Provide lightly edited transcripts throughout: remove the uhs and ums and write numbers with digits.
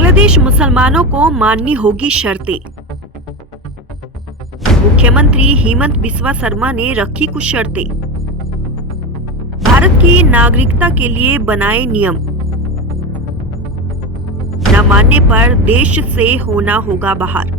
बांग्लादेश मुसलमानों को माननी होगी शर्तें। मुख्यमंत्री हिमंत बिस्वा शर्मा ने रखी कुछ शर्तें। भारत की नागरिकता के लिए बनाए नियम। न मानने पर देश से होना होगा बाहर।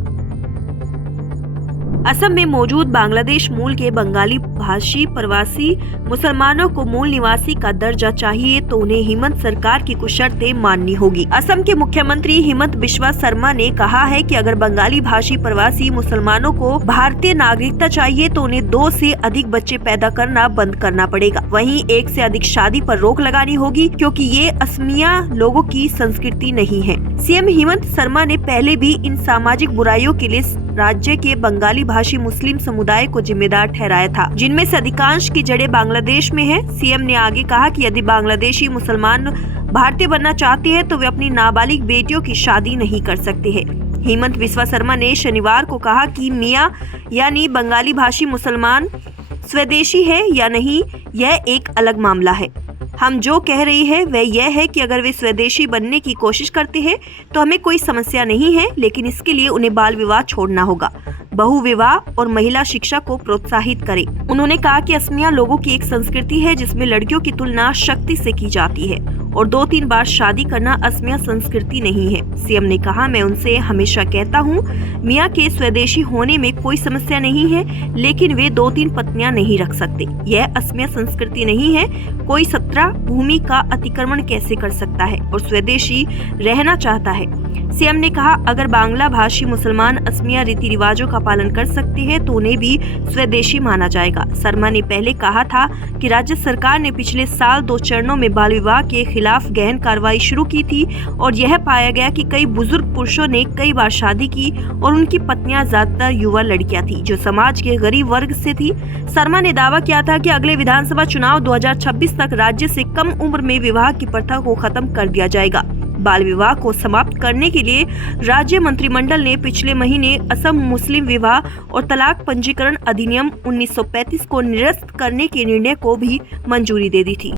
असम में मौजूद बांग्लादेश मूल के बंगाली भाषी प्रवासी मुसलमानों को मूल निवासी का दर्जा चाहिए तो उन्हें हिमंत सरकार की कुछ शर्तें माननी होगी। असम के मुख्यमंत्री हिमंत बिस्वा शर्मा ने कहा है कि अगर बंगाली भाषी प्रवासी मुसलमानों को भारतीय नागरिकता चाहिए तो उन्हें 2 से अधिक बच्चे पैदा करना बंद करना पड़ेगा। वहीं 1 से अधिक शादी पर रोक लगानी होगी क्योंकि ये असमिया लोगों की संस्कृति नहीं है। सीएम हिमंत शर्मा ने पहले भी इन सामाजिक बुराइयों के लिए राज्य के बंगाली भाषी मुस्लिम समुदाय को जिम्मेदार ठहराया था, जिनमें से अधिकांश की जड़ें बांग्लादेश में है। सीएम ने आगे कहा कि यदि बांग्लादेशी मुसलमान भारतीय बनना चाहते हैं तो वे अपनी नाबालिग बेटियों की शादी नहीं कर सकते हैं। हिमंत बिस्वा शर्मा ने शनिवार को कहा कि मियां यानी बंगाली भाषी मुसलमान स्वदेशी है या नहीं, यह एक अलग मामला है। हम जो कह रही है वह यह है कि अगर वे स्वदेशी बनने की कोशिश करते हैं तो हमें कोई समस्या नहीं है, लेकिन इसके लिए उन्हें बाल विवाह छोड़ना होगा, बहु विवाह और महिला शिक्षा को प्रोत्साहित करें। उन्होंने कहा कि असमिया लोगों की एक संस्कृति है जिसमें लड़कियों की तुलना शक्ति से की जाती है और 2-3 बार शादी करना असमिया संस्कृति नहीं है। सीएम ने कहा, मैं उनसे हमेशा कहता हूँ मियाँ के स्वदेशी होने में कोई समस्या नहीं है, लेकिन वे 2-3 पत्नियां नहीं रख सकते। यह असमिया संस्कृति नहीं है। कोई 17 भूमि का अतिक्रमण कैसे कर सकता है और स्वदेशी रहना चाहता है। सीएम ने कहा, अगर बांग्ला भाषी मुसलमान असमिया रीति रिवाजों का पालन कर सकते हैं तो उन्हें भी स्वदेशी माना जाएगा। शर्मा ने पहले कहा था कि राज्य सरकार ने पिछले साल 2 चरणों में बाल विवाह के खिलाफ गहन कार्रवाई शुरू की थी और यह पाया गया कि कई बुजुर्ग पुरुषों ने कई बार शादी की और उनकी पत्नियां ज्यादातर युवा लड़कियां थी जो समाज के गरीब वर्ग से थी। शर्मा ने दावा किया था कि अगले विधानसभा चुनाव 2026 तक राज्य से कम उम्र में विवाह की प्रथा को खत्म कर दिया जाएगा। बाल विवाह को समाप्त करने के लिए राज्य मंत्रिमंडल ने पिछले महीने असम मुस्लिम विवाह और तलाक पंजीकरण अधिनियम 1935 को निरस्त करने के निर्णय को भी मंजूरी दे दी थी।